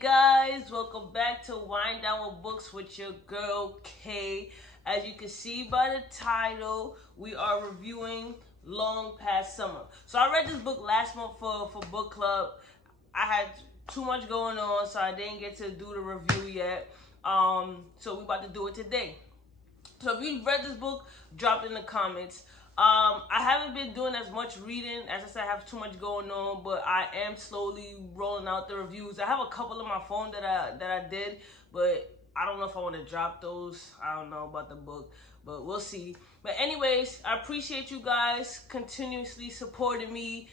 guys, welcome back to Wind Down with Books with your girl Kay. As you can see by the title, we are reviewing Long Past Summer. So I read this book last month for book club. I had too much going on, so I didn't get to do the review yet. So we about to do it today. So if you read this book, drop it in the comments. I haven't been doing as much reading. As I said, I have too much going on, but I am slowly rolling out the reviews. I have a couple on my phone that I did, but I don't know if I want to drop those. I don't know about the book, but we'll see. But anyways, I appreciate you guys continuously supporting me,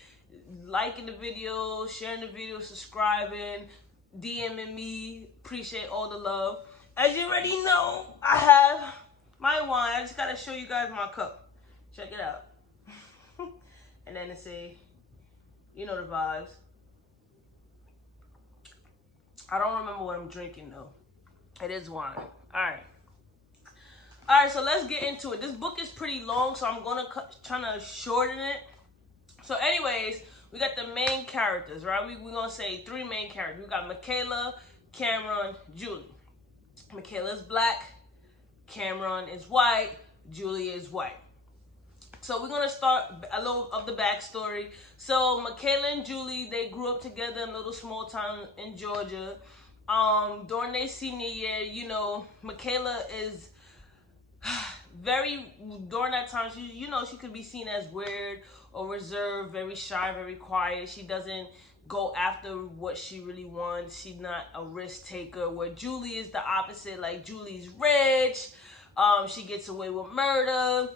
liking the video, sharing the video, subscribing, DMing me. Appreciate all the love. As you already know, I have my wine. I just gotta show you guys my cup. Check it out. And then it say, you know the vibes. I don't remember what I'm drinking though. It is wine. Alright, so let's get into it. This book is pretty long, so I'm gonna try to shorten it. So anyways, we got the main characters, right? We're gonna say three main characters. We got Mikaela, Cameron, Julie. Mikaela is black, Cameron is white, Julie is white. So we're going to start a little of the backstory. So Mikaela and Julie, they grew up together in a little small town in Georgia. During their senior year, you know, Mikaela is during that time, she could be seen as weird or reserved, very shy, very quiet. She doesn't go after what she really wants. She's not a risk taker, where Julie is the opposite. Like, Julie's rich. She gets away with murder.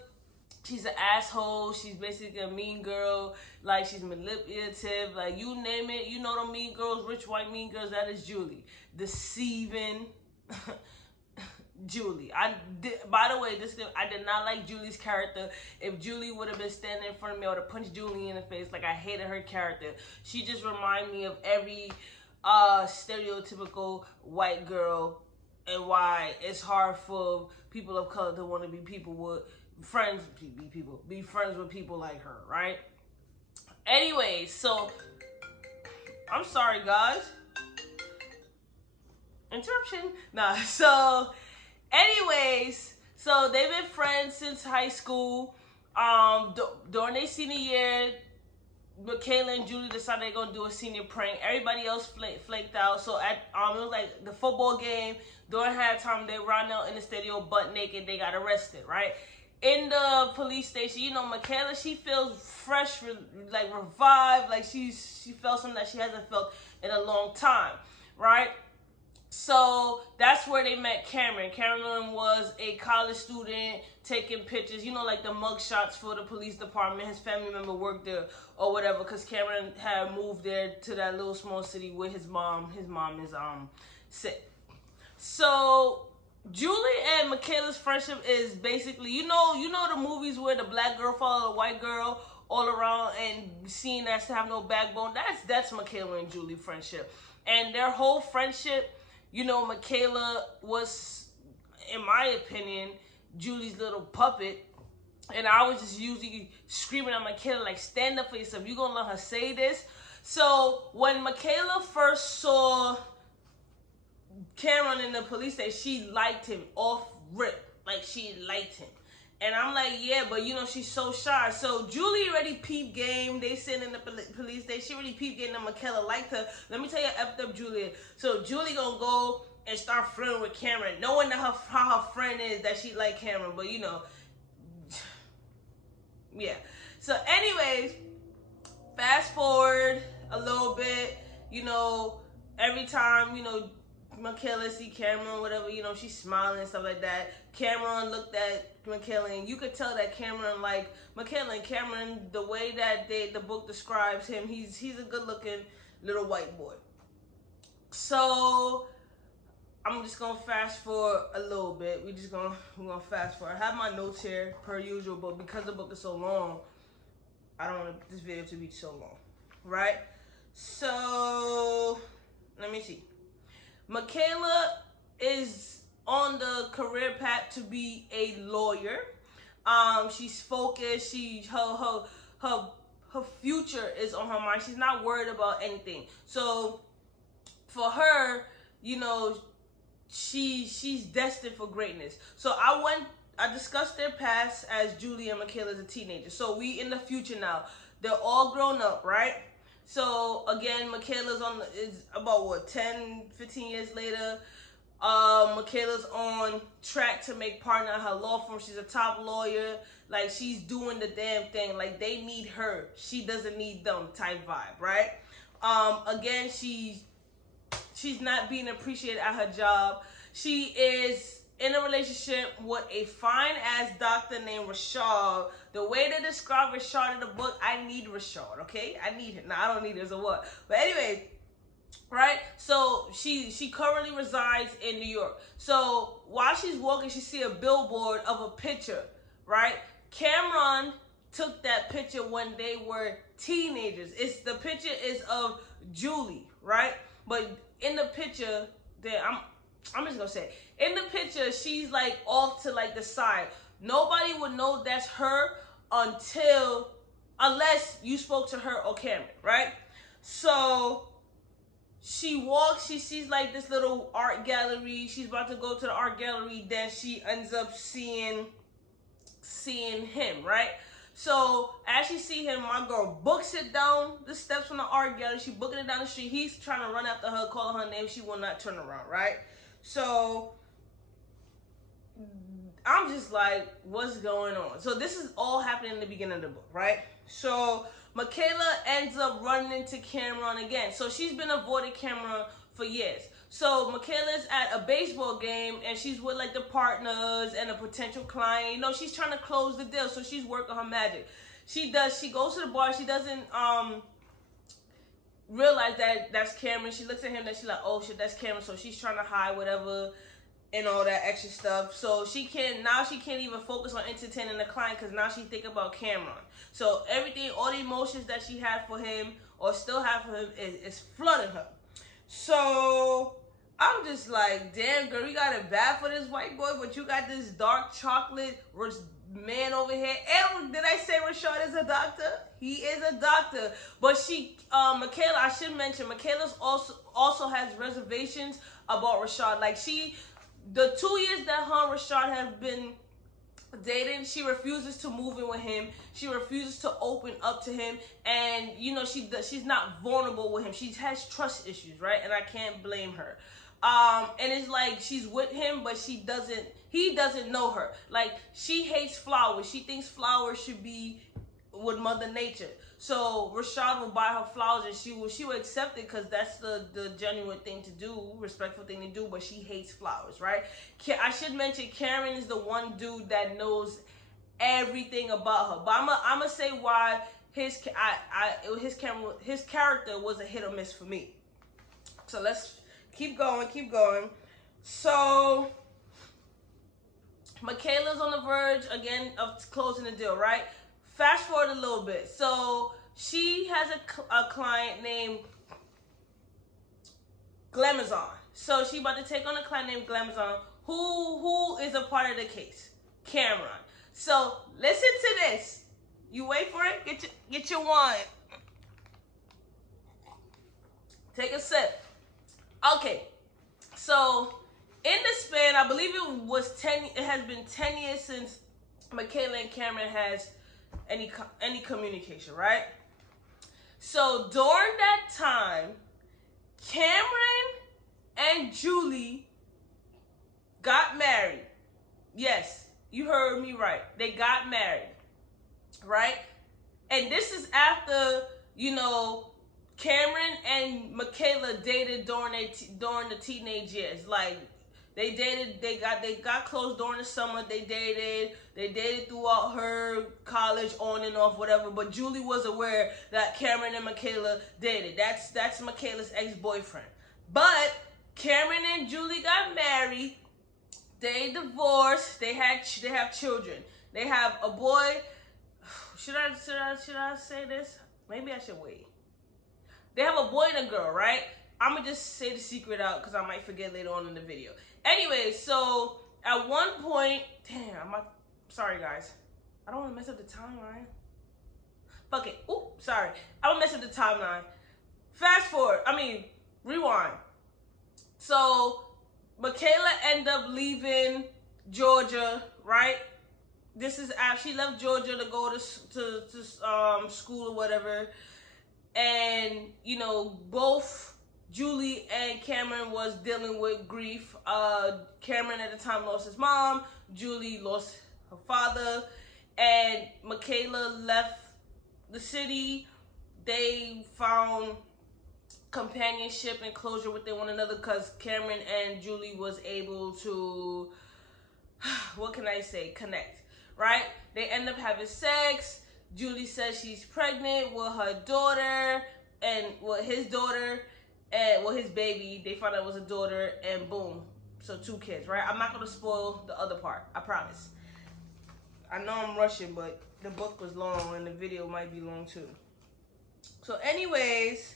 She's an asshole. She's basically a mean girl. Like, she's manipulative. Like, you name it. You know the mean girls, rich white mean girls. That is Julie. Deceiving Julie. By the way, I did not like Julie's character. If Julie would have been standing in front of me, I would have punched Julie in the face. Like, I hated her character. She just reminded me of every stereotypical white girl, and why it's hard for people of color to want to be friends with people like her, right? Anyways, so I'm sorry guys, interruption. So anyways, so they've been friends since high school. During their senior year, Mikaela and Julie decided they're gonna do a senior prank. Everybody else flaked out. So at it was like the football game, during halftime, they ran out in the stadium butt naked. They got arrested, right? In the police station, you know, Mikaela, she feels fresh, like revived, like she felt something that she hasn't felt in a long time, right? So that's where they met Cameron. Cameron was a college student taking pictures, you know, like the mug shots for the police department. His family member worked there or whatever, because Cameron had moved there to that little small city with his mom. His mom is sick. So Julie and Mikaela's friendship is basically, you know the movies where the black girl follows the white girl all around and seen as to have no backbone. That's Mikaela and Julie friendship. And their whole friendship, you know, Mikaela was, in my opinion, Julie's little puppet. And I was just usually screaming at Mikaela, like, stand up for yourself. You gonna let her say this? So when Mikaela first saw Cameron in the police station, she liked him off rip. Like, she liked him. And I'm like, yeah, but you know, she's so shy. So Julie already peeped game. They sitting in the police station. She already peeped game that Mikaela liked her. Let me tell you how effed up Julie is. So Julie gonna go and start flirting with Cameron, knowing that how her friend is, that she like Cameron. But you know, yeah. So anyways, fast forward a little bit, you know, every time, you know, Mikaela see Cameron, whatever, you know, she's smiling and stuff like that. Cameron looked at Mikaela, and you could tell that Cameron liked Mikaela. And Cameron, the way that the book describes him, he's a good-looking little white boy. So I'm just gonna fast forward a little bit. We're gonna fast forward. I have my notes here per usual, but because the book is so long, I don't want this video to be so long, right? So let me see. Mikaela is on the career path to be a lawyer. She's focused. Her future is on her mind. She's not worried about anything. So for her, you know, she's destined for greatness. So I discussed their past as Julie and Mikaela as a teenager. So we in the future now. They're all grown up, right? So again, Mikaela's is about what, 10, 15 years later. Mikaela's on track to make partner at her law firm. She's a top lawyer. Like, she's doing the damn thing. Like, they need her. She doesn't need them type vibe, right? Again, she's not being appreciated at her job. She is in a relationship with a fine-ass doctor named Rashad. The way they describe Rashad in the book, I need Rashad, okay? I need him. Nah, I don't need him, so what? But anyway, right? So she currently resides in New York. So while she's walking, she see a billboard of a picture, right? Cameron took that picture when they were teenagers. The picture is of Julie, right? But in the picture, I'm just gonna say it. In the picture, she's like off to like the side. Nobody would know that's her unless you spoke to her or Cameron, right? So she walks, she sees like this little art gallery. She's about to go to the art gallery. Then she ends up seeing him, right? So as she see him, my girl books it down the steps from the art gallery. She booking it down the street. He's trying to run after her, call her name. She will not turn around, right? So I'm just like, what's going on? So this is all happening in the beginning of the book, right? So Mikaela ends up running into Cameron again. So she's been avoiding Cameron for years. So Mikaela's at a baseball game and she's with like the partners and a potential client. You know, she's trying to close the deal. So she's working her magic. She goes to the bar. She doesn't realize that that's Cameron. She looks at him and she's like, oh shit, that's Cameron. So she's trying to hide whatever and all that extra stuff. So she can't even focus on entertaining the client because now she think about Cameron. So everything, all the emotions that she had for him or still have for him is flooding her. So I'm just like, damn girl, you got it bad for this white boy, but you got this dark chocolate man over here. And did I say Rashad is a doctor? He is a doctor. But Mikaela, I should mention, Mikaela's also has reservations about Rashad. Like the 2 years that her and Rashad have been dating, she refuses to move in with him. She refuses to open up to him, and you know she's not vulnerable with him. She has trust issues, right? And I can't blame her. And it's like she's with him, but he doesn't know her. Like, she hates flowers. She thinks flowers should be with Mother Nature. So Rashad will buy her flowers and she will accept it because that's the genuine thing to do, respectful thing to do, but she hates flowers, right? I should mention Karen is the one dude that knows everything about her. But I'm gonna say why his character was a hit or miss for me. So let's keep going. So Mikaela's on the verge again of closing the deal, right? Fast forward a little bit. So she has a client named Glamazon. So she about to take on a client named Glamazon, who is a part of the case, Cameron. So listen to this. You wait for it. Get your wine. Take a sip. Okay. So in the span, I believe it has been 10 years since Mikaela and Cameron has any communication, right? So during that time, Cameron and Julie got married. Yes, you heard me right. They got married, right? And this is after, you know, Cameron and Mikaela dated during the teenage years. Like, they dated, they got close during the summer. They dated throughout her college, on and off, whatever. But Julie was aware that Cameron and Mikaela dated. That's Mikaela's ex-boyfriend. But Cameron and Julie got married. They divorced. They have children. They have a boy. Should I say this? Maybe I should wait. They have a boy and a girl, right? I'm gonna just say the secret out because I might forget later on in the video. Anyway, so at one point, sorry guys, I don't want to mess up the timeline. Fuck it. Ooh, sorry. I don't mess up the timeline. Rewind. So Mikaela ended up leaving Georgia, right? This is after she left Georgia to go to school or whatever. And, you know, both Julie and Cameron was dealing with grief. Cameron at the time lost his mom. Julie lost her father. And Mikaela left the city. They found companionship and closure within one another because Cameron and Julie was able to, what can I say, connect, right? They end up having sex. Julie says she's pregnant with her daughter and with his daughter and with his baby. They found out it was a daughter, and boom. So 2 kids, right? I'm not going to spoil the other part. I promise. I know I'm rushing, but the book was long and the video might be long too. So anyways,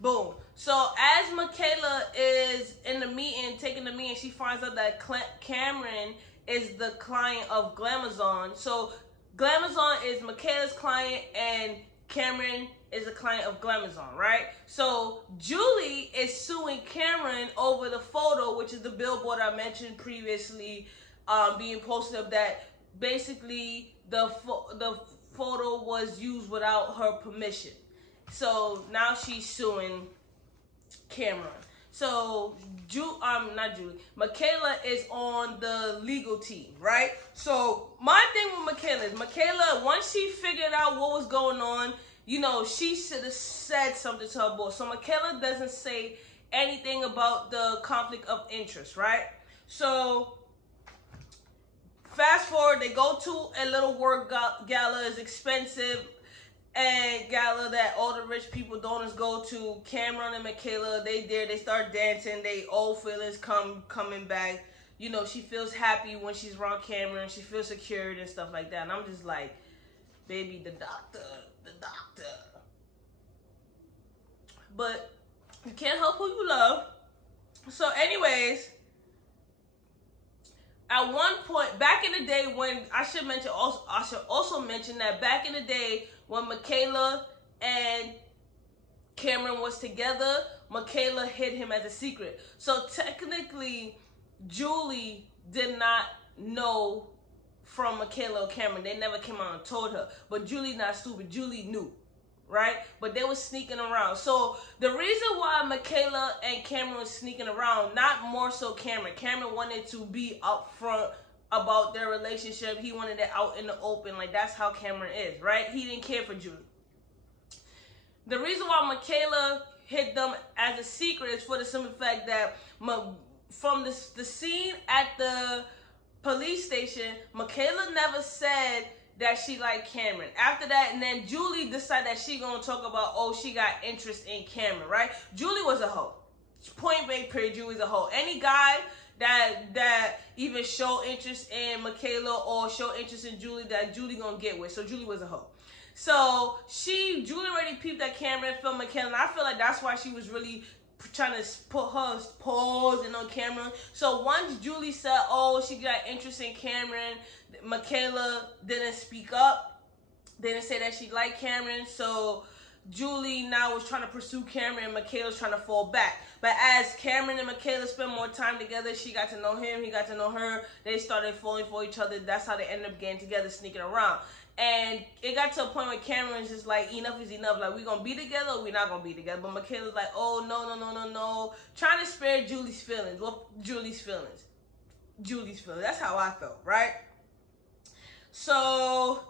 boom. So as Mikaela is in the meeting, taking the meeting, she finds out that Cameron is the client of Glamazon. So Glamazon is Mikaela's client and Cameron is a client of Glamazon, right? So Julie is suing Cameron over the photo, which is the billboard I mentioned previously, being posted of that. Basically, the photo was used without her permission. So now she's suing Cameron. So not Julie. Mikaela is on the legal team, right? So my thing with Mikaela is Mikaela, once she figured out what was going on, you know, she should have said something to her boss. So Mikaela doesn't say anything about the conflict of interest, right? So fast forward, they go to a little work gala. It's expensive. And gala that all the rich people donors go to. Cameron and Mikaela, they start dancing. They old feelings coming back. You know, she feels happy when she's around Cameron. She feels secured and stuff like that. And I'm just like, baby, the doctor. But you can't help who you love. So anyways, at one point, back in the day when, I should also mention that back in the day when Mikaela and Cameron was together, Mikaela hid him as a secret. So technically, Julie did not know from Mikaela or Cameron. They never came out and told her. But Julie not stupid. Julie knew, right? But they were sneaking around. So the reason why Mikaela and Cameron was sneaking around, not more so Cameron. Cameron wanted to be upfront about their relationship. He wanted it out in the open. Like, that's how Cameron is, right? He didn't care for Julie. The reason why Mikaela hid them as a secret is for the simple fact that from the scene at the police station, Mikaela never said that she liked Cameron. After that, and then Julie decided that she gonna talk about, oh, she got interest in Cameron, right? Julie was a hoe. Point blank period, Julie's a hoe. Any guy that even show interest in Mikaela or show interest in Julie, that Julie gonna get with. So Julie was a hoe. So Julie already peeped at Cameron, filmed Mikaela, and I feel like that's why she was really trying to put her paws in on Cameron. So once Julie said, oh, she got interest in Cameron, Mikaela didn't speak up. They didn't say that she liked Cameron. So Julie now was trying to pursue Cameron, and Mikaela's trying to fall back. But as Cameron and Mikaela spent more time together, she got to know him, he got to know her. They started falling for each other. That's how they ended up getting together, sneaking around. And it got to a point where Cameron was just like, enough is enough. Like, we gonna be together or we not gonna be together? But Mikaela's like, oh, no. Trying to spare Julie's feelings. Well, Julie's feelings. That's how I felt, right? So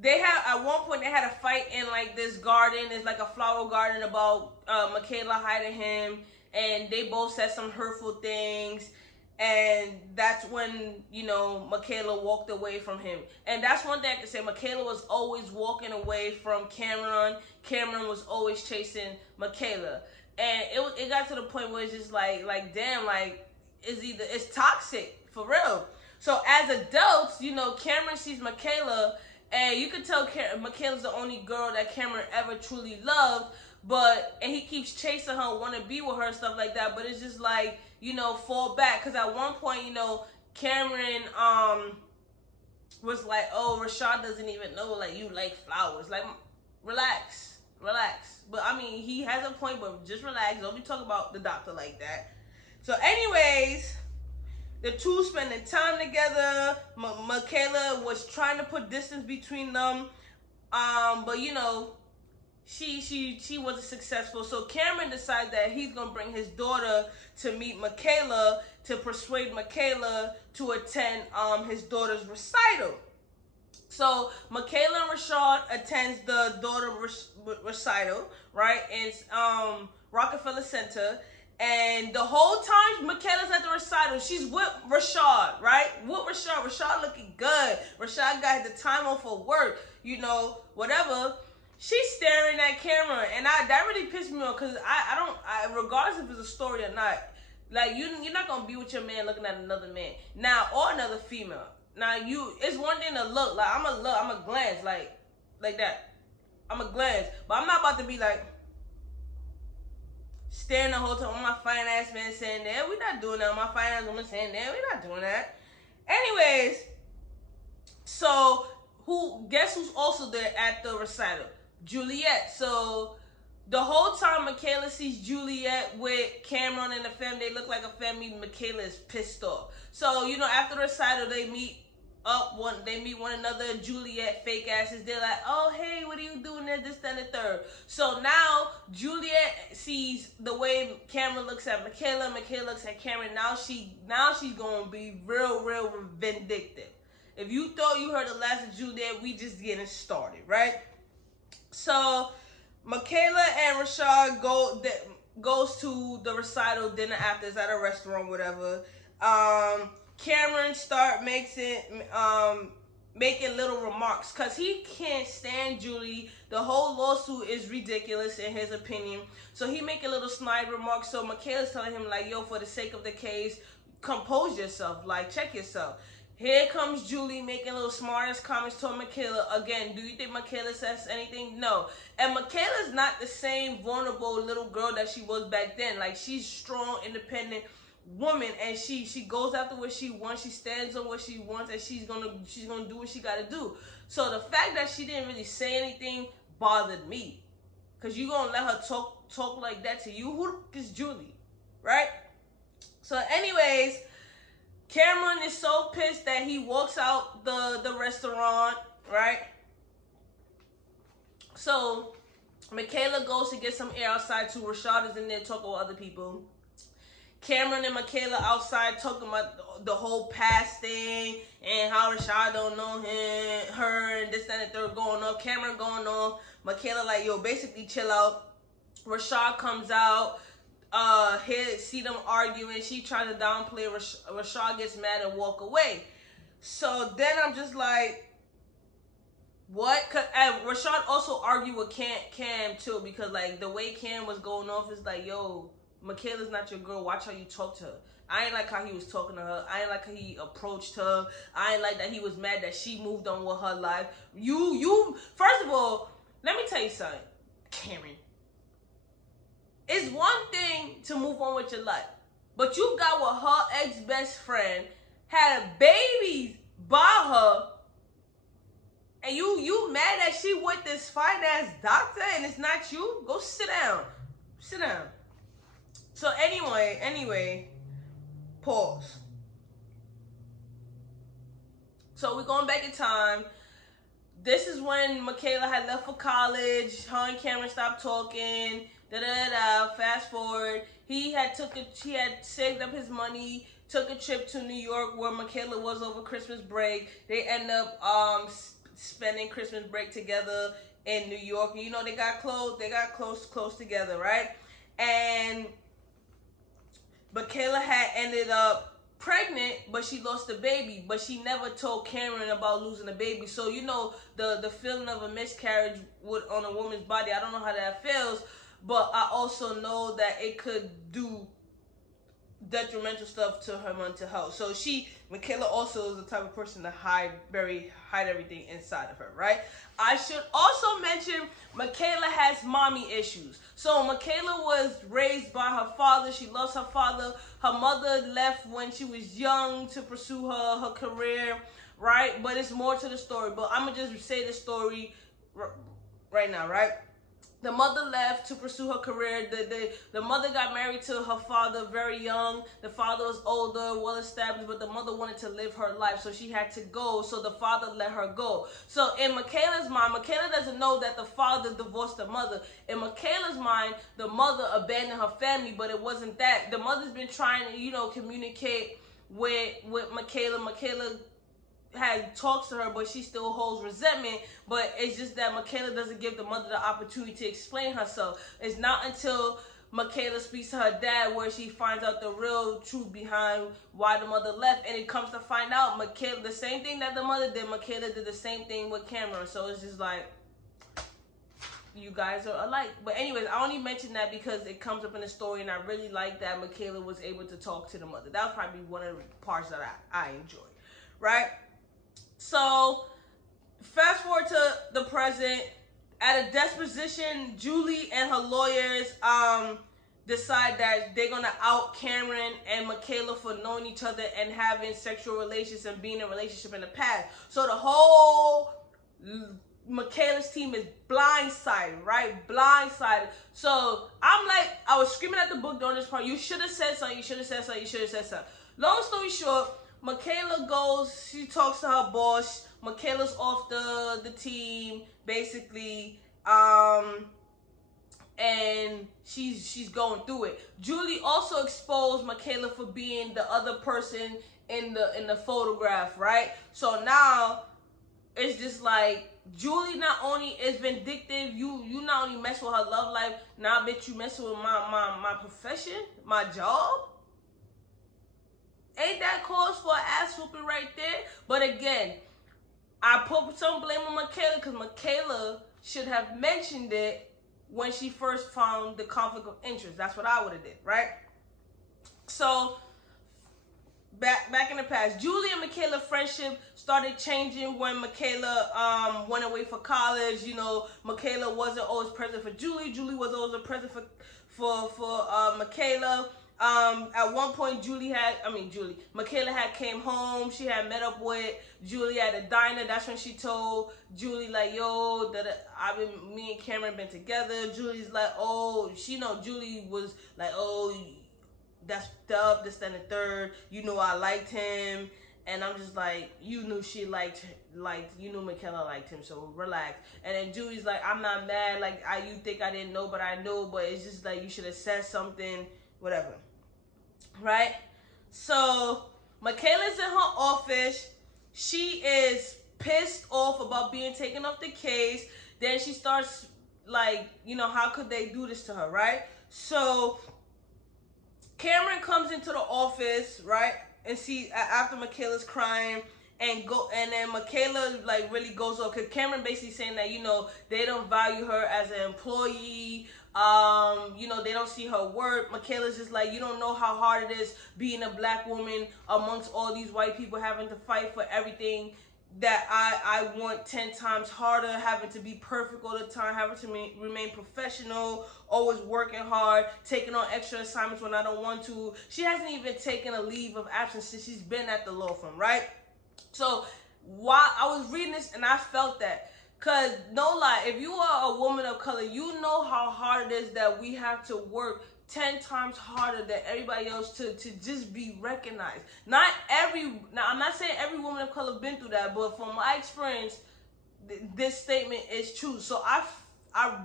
they had, at one point, they had a fight in like this garden. It's like a flower garden about Mikaela hiding him. And they both said some hurtful things. And that's when, you know, Mikaela walked away from him. And that's one thing I can say. Mikaela was always walking away from Cameron. Cameron was always chasing Mikaela. And it got to the point where it's just like damn, like, it's toxic, for real. So as adults, you know, Cameron sees Mikaela, and you can tell Mikaela's the only girl that Cameron ever truly loved. And he keeps chasing her, want to be with her, stuff like that. But it's just like, you know, fall back. Because at one point, you know, Cameron was like, oh, Rashad doesn't even know, like, you like flowers. Like, relax. Relax. But I mean, he has a point, but just relax. Don't be talking about the doctor like that. So anyways, the two spending time together. Mikaela was trying to put distance between them. But you know, she wasn't successful. So Cameron decided that he's gonna bring his daughter to meet Mikaela, to persuade Mikaela to attend his daughter's recital. So Mikaela and Rashad attends the daughter recital, right, in Rockefeller Center. And the whole time Mikaela's at the recital, she's with Rashad, right? With Rashad. Rashad looking good. Rashad got the time off for work, you know, whatever. She's staring at Cameron, and that really pissed me off, because I regardless if it's a story or not, like, you're not gonna be with your man looking at another man now, or another female. Now it's one thing to look, like I'm a glance, like that. I'm a glance, but I'm not about to be like staring the whole time on my fine ass man saying that. We're not doing that. On my fine ass woman saying that. We're not doing that. Anyways, so guess who's also there at the recital? Juliet. So the whole time Mikaela sees Juliet with Cameron and the family, they look like a family. Mikaela is pissed off. So, you know, after the recital, they meet one another. Juliet, fake asses, they're like, oh, hey, what are you doing there, this, that, and the third. So now Juliet sees the way Cameron looks at Mikaela. Mikaela looks at Cameron. Now she's gonna be real vindictive. If you thought you heard the last of Juliet, we just getting started, right? So Mikaela and Rashad goes to the recital dinner after. It's at a restaurant, whatever. Cameron making little remarks, because he can't stand Julie. The whole lawsuit is ridiculous in his opinion. So he making little snide remarks. So Mikaela's telling him, like, yo, for the sake of the case, compose yourself, like, check yourself. Here comes Julie making little smartest comments to Mikaela. Again, do you think Mikaela says anything? No. And Mikaela's not the same vulnerable little girl that she was back then. Like, she's strong, independent woman, and she goes after what she wants. She stands on what she wants, and she's gonna do what she gotta do. So the fact that she didn't really say anything bothered me, because you gonna let her talk like that to you? Who is Julie, right? So anyways, Cameron is so pissed that he walks out the restaurant, right? So Mikaela goes to get some air outside too. Rashad is in there talking with other people. Cameron and Mikaela outside talking about the whole past thing and how Rashad don't know her, and this, that, and the third going on. Cameron going on. Mikaela like, yo, basically chill out. Rashad comes out. See them arguing. She tries to downplay. Rashad gets mad and walk away. So then I'm just like, what? And Rashad also argued with Cam too, because like the way Cam was going off is like, yo, Mikaela's not your girl. Watch how you talk to her. I ain't like how he was talking to her. I ain't like how he approached her. I ain't like that he was mad that she moved on with her life. You. First of all, let me tell you something, Cameron. It's one thing to move on with your life, but you got with her ex-best friend, had babies by her, and you mad that she with this fine-ass doctor and it's not you? Go sit down. Sit down. So anyway, pause. So we're going back in time. This is when Mikaela had left for college. Her and Cameron stopped talking. Fast forward, he had saved up his money, took a trip to New York where Mikaela was over Christmas break. They end up spending Christmas break together in New York. You know, they got close together, right? And Mikaela had ended up pregnant, but she lost the baby, but she never told Cameron about losing the baby. So, you know, the feeling of a miscarriage on a woman's body, I don't know how that feels. But I also know that it could do detrimental stuff to her mental health. So Mikaela also is the type of person to hide everything inside of her, right? I should also mention Mikaela has mommy issues. So Mikaela was raised by her father. She lost her father. Her mother left when she was young to pursue her career, right? But it's more to the story. But I'm going to just say the story right now, right? The mother left to pursue her career. The mother got married to her father very young. The father was older, well established, but the mother wanted to live her life, so she had to go. So the father let her go. So in Mikaela's mind, Mikaela doesn't know that the father divorced the mother. In Mikaela's mind, the mother abandoned her family, but it wasn't that. The mother's been trying to, communicate with Mikaela. Mikaela had talks to her, but she still holds resentment. But it's just that Mikaela doesn't give the mother the opportunity to explain herself. It's not until Mikaela speaks to her dad where she finds out the real truth behind why the mother left, and it comes to find out Mikaela, the same thing that the mother did, Mikaela did the same thing with Cameron. So it's just like, you guys are alike. But anyways, I only mention that because it comes up in the story, and I really like that Mikaela was able to talk to the mother. That was probably one of the parts that I enjoyed, right? So, fast forward to the present. At a disposition, Julie and her lawyers decide that they're going to out Cameron and Mikaela for knowing each other and having sexual relations and being in a relationship in the past. So, the whole Mikaela's team is blindsided, right? Blindsided. So, I was screaming at the book during this part. You should have said something. You should have said something. You should have said something. Long story short, Mikaela goes, she talks to her boss. Mikaela's off the team, basically, and she's going through it. Julie also exposed Mikaela for being the other person in the photograph, right? So now it's just like Julie not only is vindictive, you not only mess with her love life, now bitch you messing with my profession, my job. Ain't that cause for an ass whooping right there? But again, I put some blame on Mikaela because Mikaela should have mentioned it when she first found the conflict of interest. That's what I would have did, right? So, back in the past, Julie and Mikaela friendship started changing when Mikaela went away for college. Mikaela wasn't always present for Julie. Julie was always present for Mikaela. At one point, Mikaela had came home. She had met up with Julie at a diner. That's when she told Julie, like, yo, me and Cameron been together. Julie's like, oh, Julie was like, oh, that's up, this, and the third. I liked him. And I'm just like, you knew she liked, Mikaela liked him, so relax. And then Julie's like, I'm not mad. Like, you think I didn't know, but I know. But it's just like, you should have said something, whatever. Right? So, Mikaela's in her office. She is pissed off about being taken off the case. Then she starts, like, how could they do this to her, right? So, Cameron comes into the office, right? And see, after Mikaela's crying, and then Mikaela, like, really goes off. Because Cameron basically saying that, they don't value her as an employee. They don't see her work. Mikaela's just like, you don't know how hard it is being a black woman amongst all these white people, having to fight for everything that I want 10 times harder, having to be perfect all the time, having to remain professional, always working hard, taking on extra assignments when I don't want to. She hasn't even taken a leave of absence since she's been at the law firm, right? So while I was reading this, and I felt that. Because, no lie, if you are a woman of color, you know how hard it is that we have to work 10 times harder than everybody else to just be recognized. Now, I'm not saying every woman of color been through that, but from my experience, this statement is true. So I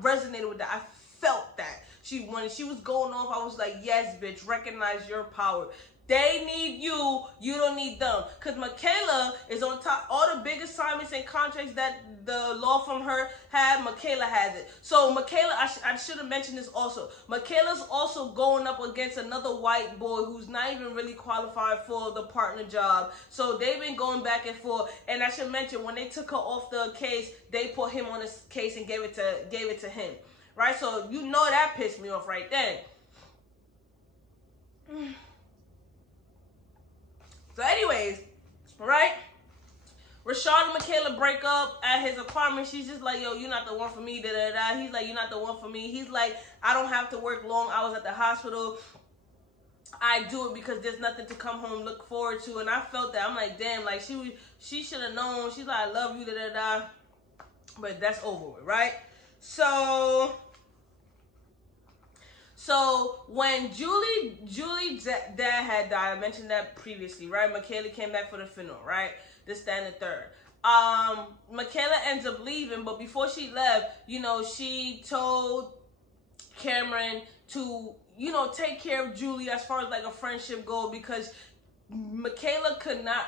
resonated with that. I felt that. When she was going off, I was like, yes, bitch, recognize your power. They need you. You don't need them. Because Mikaela is on top. All the big assignments and contracts that the law firm had, Mikaela has it. So Mikaela, I should have mentioned this also. Mikaela's also going up against another white boy who's not even really qualified for the partner job. So they've been going back and forth. And I should mention, when they took her off the case, they put him on the case and gave it to him. Right? So that pissed me off right then. So anyways, right? Rashad and Mikaela break up at his apartment. She's just like, yo, you're not the one for me, da-da-da. He's like, you're not the one for me. He's like, I don't have to work long hours at the hospital. I do it because there's nothing to come home look forward to. And I felt that. I'm like, damn, like, she should have known. She's like, I love you, da-da-da. But that's over with, right? So, So when Julie's dad had died, I mentioned that previously, right? Mikaela came back for the funeral, right? This, that, and the third. Mikaela ends up leaving, but before she left, you know, she told Cameron to, you know, take care of Julie as far as like a friendship goal, because Mikaela could not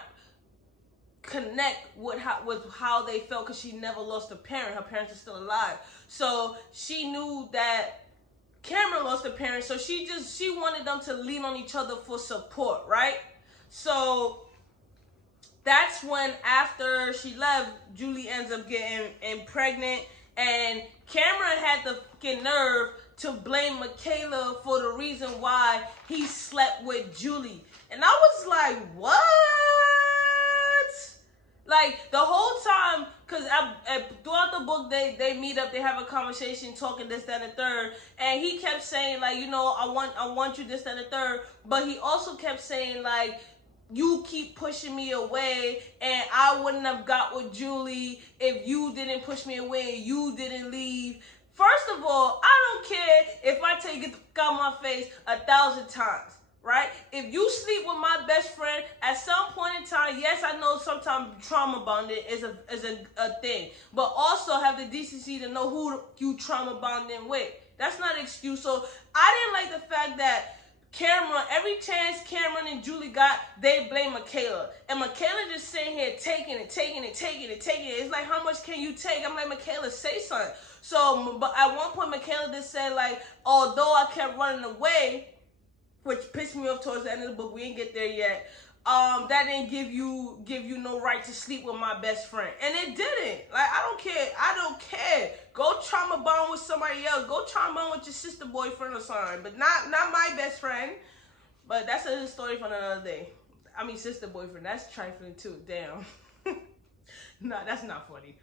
connect with how they felt, because she never lost a parent. Her parents are still alive. So she knew that Cameron lost a parent, so she wanted them to lean on each other for support, right? So that's when, after she left, Julie ends up getting pregnant, and Cameron had the fucking nerve to blame Mikaela for the reason why he slept with Julie. And I was like, what? Like, the whole time, because throughout the book, they meet up, they have a conversation, talking this, that, and the third, and he kept saying, like, you know, I want you, this, that, and the third, but he also kept saying, like, you keep pushing me away, and I wouldn't have got with Julie if you didn't push me away and you didn't leave. First of all, I don't care if I tell you get the fuck out of my face 1,000 times. Right? If you sleep with my best friend, at some point in time, yes, I know sometimes trauma bonding is a thing, but also have the decency to know who you trauma bonding with. That's not an excuse. So I didn't like the fact that Cameron, every chance Cameron and Julie got, they blame Mikaela. And Mikaela just sitting here taking it. It's like, how much can you take? I'm like, Mikaela, say something. So, but at one point, Mikaela just said, like, although I kept running away, which pissed me off towards the end of the book, we ain't get there yet, that didn't give you no right to sleep with my best friend. And it didn't. Like, I don't care. Go trauma bond with somebody else. Go trauma bond with your sister boyfriend or something. But not my best friend. But that's a story for another day. I mean, sister boyfriend. That's trifling too. Damn. No, that's not funny.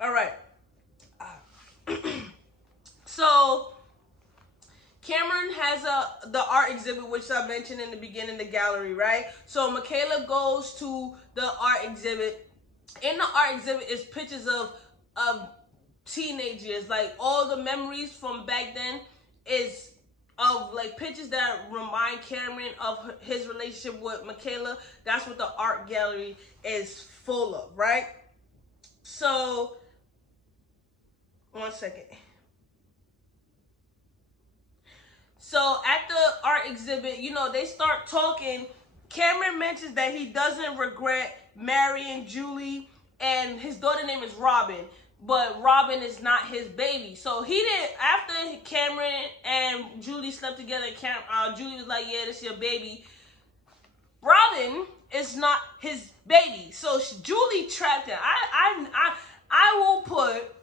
All right. So Cameron has the art exhibit, which I mentioned in the beginning, the gallery, right? So Mikaela goes to the art exhibit. In the art exhibit is pictures of teenage years, like all the memories from back then is of like pictures that remind Cameron of his relationship with Mikaela. That's what the art gallery is full of, right? So, one second. So at the art exhibit, you know, they start talking. Cameron mentions that he doesn't regret marrying Julie, and his daughter name is Robin, but Robin is not his baby. So he didn't, after Cameron and Julie slept together, Julie was like, yeah, this is your baby. Robin is not his baby. So Julie trapped him. I will put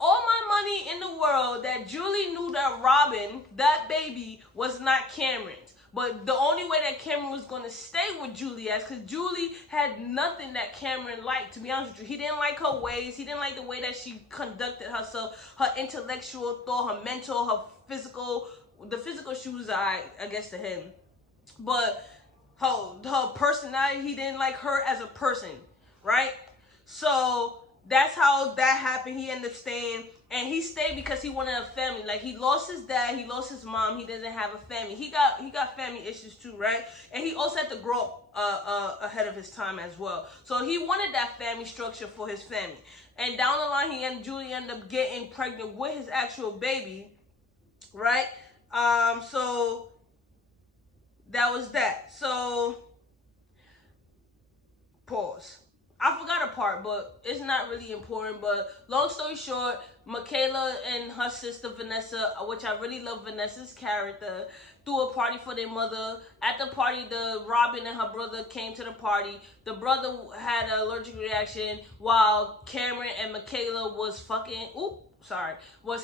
all my money in the world that Julie knew that Robin, that baby, was not Cameron's. But the only way that Cameron was going to stay with Julie as, because Julie had nothing that Cameron liked, to be honest with you. He didn't like her ways. He didn't like the way that she conducted herself, her intellectual thought, her mental, her physical. The physical she was, I guess, to him. But her personality, he didn't like her as a person, right? So that's how that happened. He ended up staying, and he stayed because he wanted a family. Like, he lost his dad, he lost his mom, he doesn't have a family. He got family issues too, right? And he also had to grow up ahead of his time as well. So he wanted that family structure for his family. And down the line, Julie ended up getting pregnant with his actual baby, right? So that was that. So pause. I forgot a part, but it's not really important. But long story short, Mikaela and her sister Vanessa, which I really love Vanessa's character, threw a party for their mother. At the party, Robin and her brother came to the party. The brother had an allergic reaction while Cameron and Mikaela was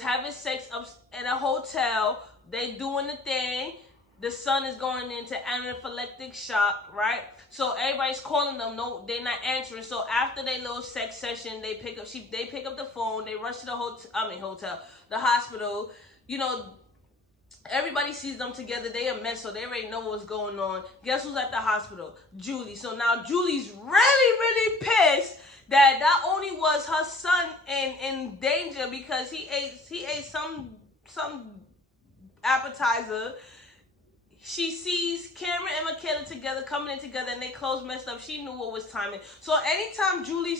having sex up at a hotel. They doing the thing. The son is going into anaphylactic shock, right? So everybody's calling them. No, they're not answering. So after their little sex session, they pick up the phone. They rush to the hospital. You know, everybody sees them together. They a mess, so they already know what's going on. Guess who's at the hospital? Julie. So now Julie's really pissed that not only was her son in danger because he ate some appetizer. She sees Cameron and Mikaela together, coming in together, and they clothes messed up. She knew what was timing. So anytime Julie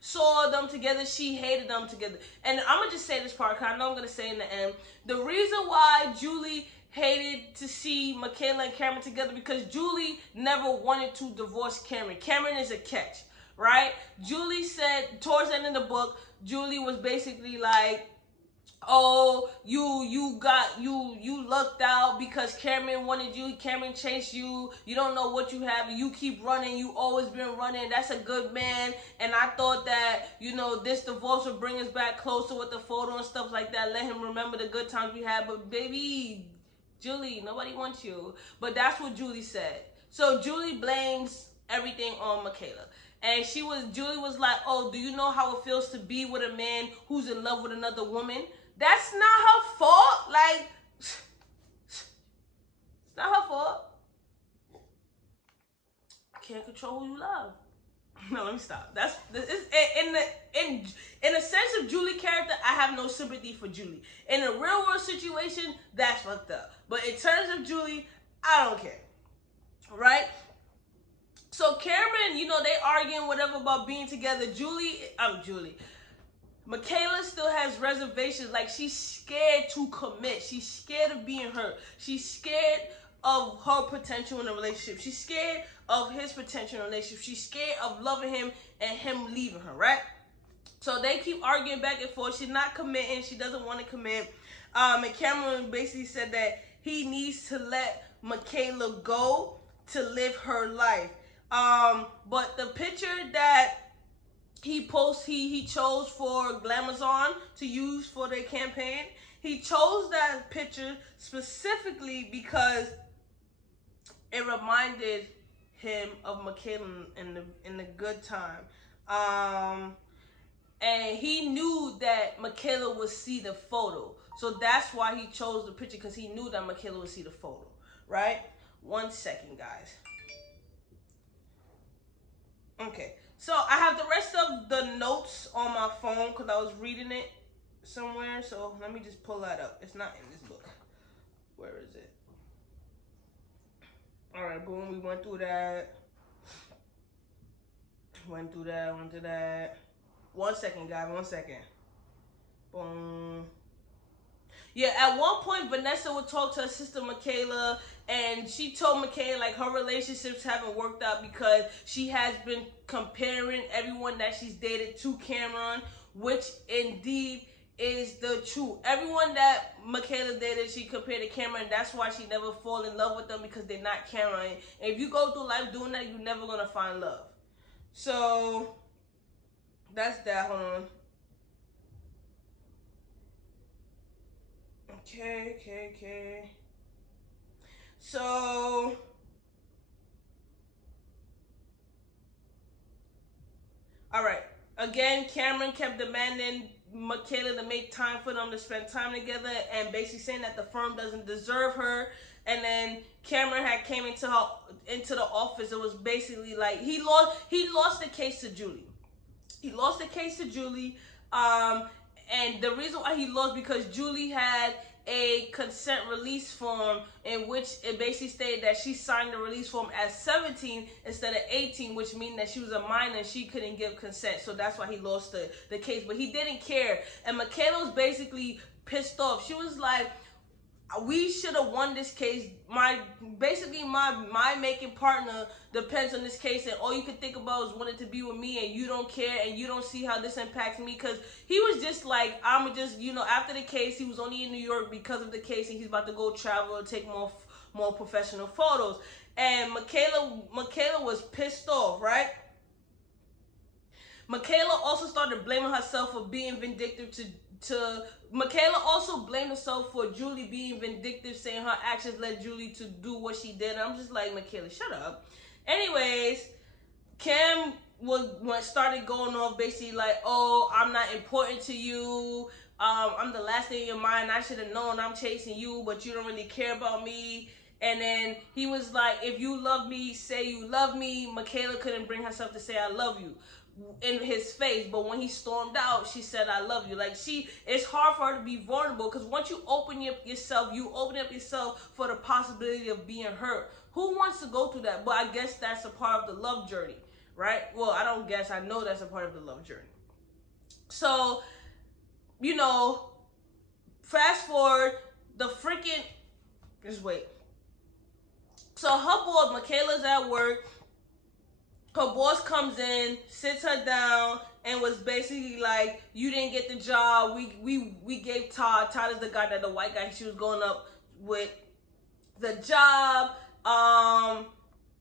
saw them together, she hated them together. And I'm going to just say this part, because I know I'm going to say in the end. The reason why Julie hated to see Mikaela and Cameron together, because Julie never wanted to divorce Cameron. Cameron is a catch, right? Julie said, towards the end of the book, Julie was basically like, oh, you lucked out because Cameron wanted you, Cameron chased you, you don't know what you have, you keep running, you always been running, that's a good man, and I thought that, you know, this divorce would bring us back closer with the photo and stuff like that, let him remember the good times we had, but baby, Julie, nobody wants you. But that's what Julie said. So Julie blames everything on Mikaela. And Julie was like, oh, do you know how it feels to be with a man who's in love with another woman? That's not her fault. Like, it's not her fault. Can't control who you love. No, let me stop. In a sense of Julie character, I have no sympathy for Julie. In a real world situation, that's fucked up. But in terms of Julie, I don't care. Right? So Cameron, you know, they arguing whatever about being together. Mikaela still has reservations. Like, she's scared to commit. She's scared of being hurt. She's scared of her potential in a relationship. She's scared of his potential in a relationship. She's scared of loving him and him leaving her, right? So they keep arguing back and forth. She's not committing. She doesn't want to commit. And Cameron basically said that he needs to let Mikaela go to live her life. But the picture that he chose for Glamazon to use for their campaign, he chose that picture specifically because it reminded him of Mikaela in the good time. And he knew that Mikaela would see the photo. So that's why he chose the picture, because he knew that Mikaela would see the photo, right? 1 second, guys. Okay, so I have the rest of the notes on my phone because I was reading it somewhere. So let me just pull that up. It's not in this book. Where is it? All right, boom, we went through that. Went through that. 1 second, guys, 1 second. Boom. Yeah, at one point, Vanessa would talk to her sister Mikaela, and she told Mikaela, like, her relationships haven't worked out because she has been comparing everyone that she's dated to Cameron, which indeed is the truth. Everyone that Mikaela dated, she compared to Cameron. That's why she never fall in love with them, because they're not Cameron. And if you go through life doing that, you're never going to find love. So, that's that. Hold on. Okay. So, all right. Again, Cameron kept demanding Mikaela to make time for them to spend time together, and basically saying that the firm doesn't deserve her. And then Cameron had came into the office. It was basically like he lost the case to Julie. He lost the case to Julie. And the reason why he lost, because Julie had a consent release form in which it basically stated that she signed the release form at 17 instead of 18, which means that she was a minor and she couldn't give consent. So that's why he lost the case. But he didn't care. And Mikaela was basically pissed off. She was like, we should have won this case. My making partner depends on this case, and all you can think about is wanting to be with me, and you don't care, and you don't see how this impacts me. Because he was just like, I'm just, you know, after the case, he was only in New York because of the case, and he's about to go travel and take more professional photos. And Mikaela was pissed off, right? Mikaela also started blaming herself for being vindictive Mikaela also blamed herself for Julie being vindictive, saying her actions led Julie to do what she did. And I'm just like, Mikaela, shut up. Anyways, Cam started going off basically like, oh, I'm not important to you. I'm the last thing in your mind. I should have known I'm chasing you, but you don't really care about me. And then he was like, if you love me, say you love me. Mikaela couldn't bring herself to say I love you. in his face, but when he stormed out, she said, I love you. Like, it's hard for her to be vulnerable, because once you open up yourself, you open up yourself for the possibility of being hurt. Who wants to go through that? But I guess that's a part of the love journey, right? Well, I don't guess, I know that's a part of the love journey. So, you know, fast forward, just wait. So her boss, Mikaela's at work. Her boss comes in, sits her down, and was basically like, you didn't get the job. We gave Todd is the guy, the white guy she was going up with, the job.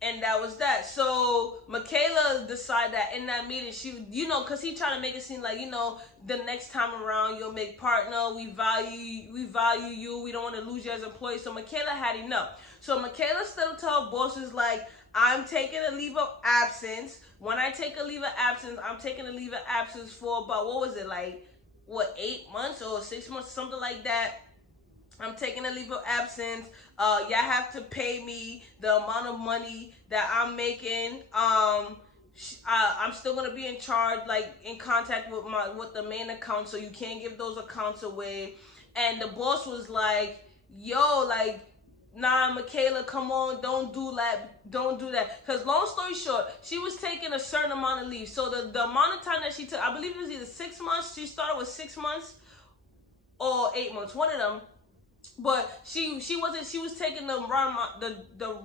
And that was that. So Mikaela decided that in that meeting, she, you know, because he trying to make it seem like, you know, the next time around you'll make partner. We value you. We don't want to lose you as an employee. So Mikaela had enough. So Mikaela still told her bosses, like, I'm taking a leave of absence. When I take a leave of absence, I'm taking a leave of absence for about, what was it, like, 8 months or 6 months, something like that. I'm taking a leave of absence. Y'all have to pay me the amount of money that I'm making. I'm still gonna be in charge, like in contact with the main account, so you can't give those accounts away. And the boss was like, yo, like, nah, Mikaela, come on, don't do that. Because long story short, she was taking a certain amount of leave. So the amount of time that she took, I believe it was either 6 months. She started with 6 months or 8 months, one of them. But she was taking the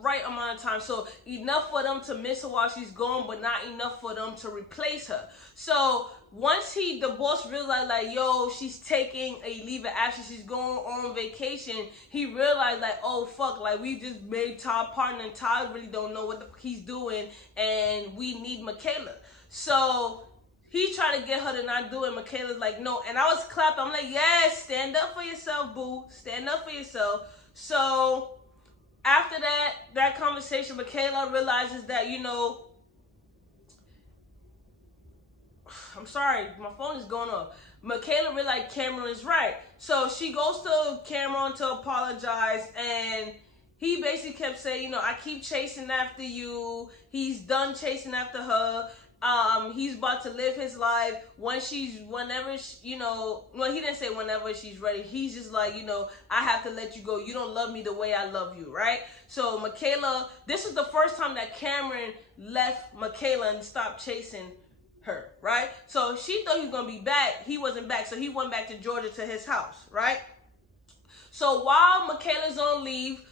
right amount of time, so enough for them to miss her while she's gone, but not enough for them to replace her. So once the boss realized, like, yo, she's taking a leave of absence, she's going on vacation, he realized, like, oh fuck, like, we just made Todd partner, and Todd really don't know what he's doing, and we need Mikaela. So he tried to get her to not do it. Mikaela's like, no. And I was clapping. I'm like, yes, stand up for yourself, boo. Stand up for yourself. So after that conversation, Mikaela realizes that, you know, I'm sorry, my phone is going off. Mikaela realized Cameron is right. So she goes to Cameron to apologize, and he basically kept saying, you know, I keep chasing after you. He's done chasing after her. He's about to live his life whenever you know, well, he didn't say whenever she's ready. He's just like, you know, I have to let you go. You don't love me the way I love you, right? So Mikaela, this is the first time that Cameron left Mikaela and stopped chasing her, right? So she thought he was going to be back. He wasn't back. So he went back to Georgia to his house, right? So while Mikaela's on leave,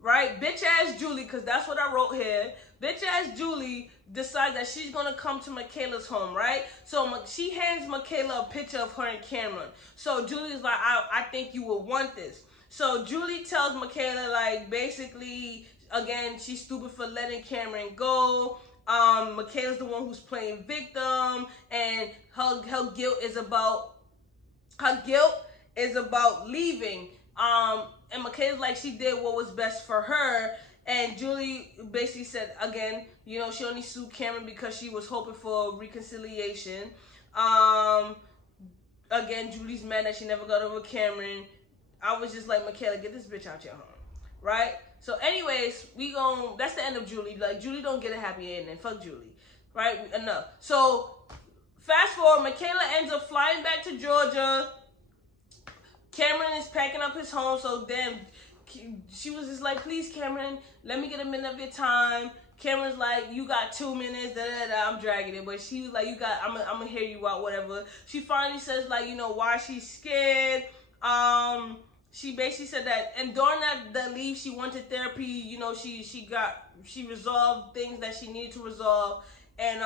right, bitch ass Julie, because that's what I wrote here, bitch ass Julie decides that she's gonna come to Mikaela's home, right? So she hands Mikaela a picture of her and Cameron. So Julie's like, I think you will want this. So Julie tells Mikaela, like, basically, again, she's stupid for letting Cameron go. Mikaela's the one who's playing victim, and her guilt is about leaving. And Mikaela's like, she did what was best for her. And Julie basically said, again, you know, she only sued Cameron because she was hoping for reconciliation. Again, Julie's mad that she never got over Cameron. I was just like, Mikaela, get this bitch out your home, right? So anyways, that's the end of Julie. Like, Julie don't get a happy ending. Fuck Julie, right? Enough. So fast forward, Mikaela ends up flying back to Georgia. Cameron is packing up his home, so damn, she was just like, please, Cameron, let me get a minute of your time. Cameron's like, you got 2 minutes, I'm dragging it. But she was like, I'm gonna hear you out, whatever. She finally says, like, you know, why she's scared. She basically said that, and during that leave, she went to therapy. You know, she resolved things that she needed to resolve. And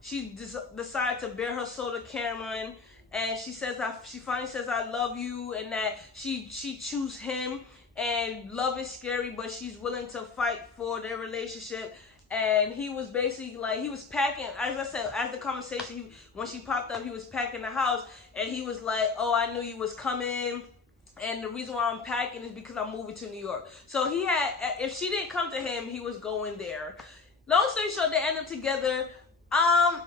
she decided to bare her soul to Cameron. And she finally says, I love you, and that she choose him. And love is scary, but she's willing to fight for their relationship. And he was basically like, he was packing, as I said, as the conversation, when she popped up, he was packing the house. And he was like, oh, I knew you was coming. And the reason why I'm packing is because I'm moving to New York. So if she didn't come to him, he was going there. Long story short, they ended up together.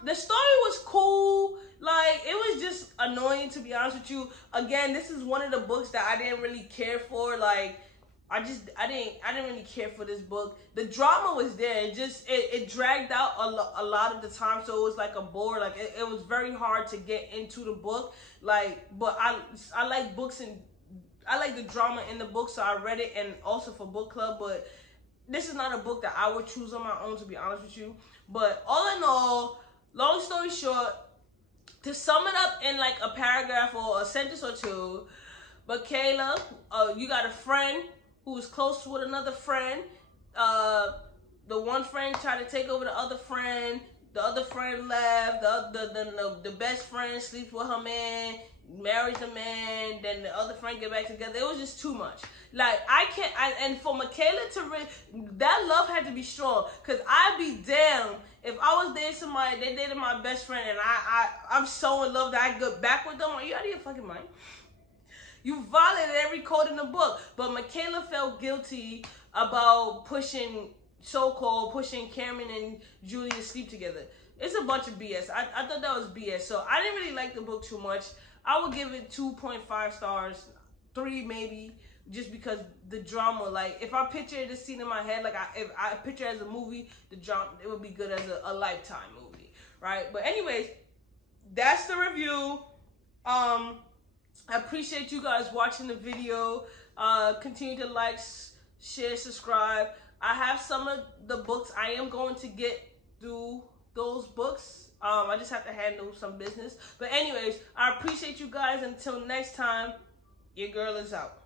The story was cool. Like, it was just annoying, to be honest with you. Again, this is one of the books that I didn't really care for. Like, I didn't really care for this book. The drama was there. It dragged out a lot of the time, so it was like a bore. Like it was very hard to get into the book. Like, but I like books, and I like the drama in the book, so I read it, and also for book club. But this is not a book that I would choose on my own, to be honest with you. But all in all, long story short, to sum it up in like a paragraph or a sentence or two, Mikaela, you got a friend who is close with another friend. The one friend tried to take over the other friend. The other friend left. The best friend sleeps with her man, marries the man. Then the other friend get back together. It was just too much. Like and for Mikaela that love had to be strong. Cause I'd be damned if I was dating somebody, they dated my best friend, and I'm so in love that I go back with them. Are you out of your fucking mind? You violated every code in the book. But Mikaela felt guilty about so-called pushing Cameron and Julie to sleep together. It's a bunch of BS. I thought that was BS. So I didn't really like the book too much. I would give it 2.5 stars, 3 maybe, just because the drama. Like, if I picture this scene in my head, like if I picture it as a movie, the drama, it would be good as a Lifetime movie, right? But anyways, that's the review. I appreciate you guys watching the video. Continue to like, share, subscribe. I have some of the books. I am going to get through those books. I just have to handle some business. But anyways, I appreciate you guys. Until next time, your girl is out.